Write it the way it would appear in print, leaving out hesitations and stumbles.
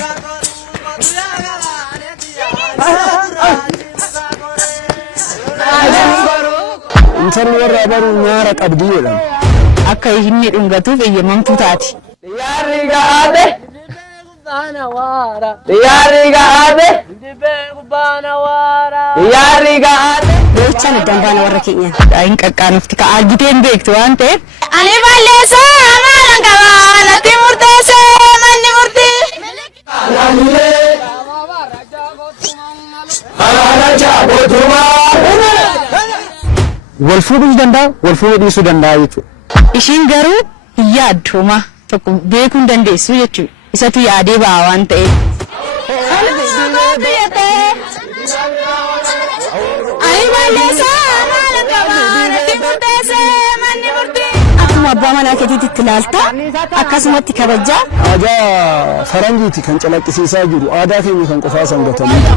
murteesse. Intalli warra baruu nyaara qabdii jedhama. Akka inni dhungatuuf eeyyamamtuu taati. Yaarri gaade. Yaarri gaade. Yaarri gaade. Boochaan addaan baana warra keenya. Daa'iin qaqqaanufti ka argiteen beektu waan ta'eef. Ani balleessaa maalan qabaa natti murteesse manni murtii. Wal fuudhuu danda'a, wal fuudhuu dhiisuu danda'a jechuudha. Ishiin garuu hin yaadduuma tokko beekuu hin dandeessu jechuudha. Isatu yaadee ba'a waan ta'eef. Akkuma abbaa manaa keetiitti itti ilaalta akkasumatti kabajaa. Aadaa faranjiiti kan calaqqisiisaa jiru aadaa keenya kan qofaa sangatamudha.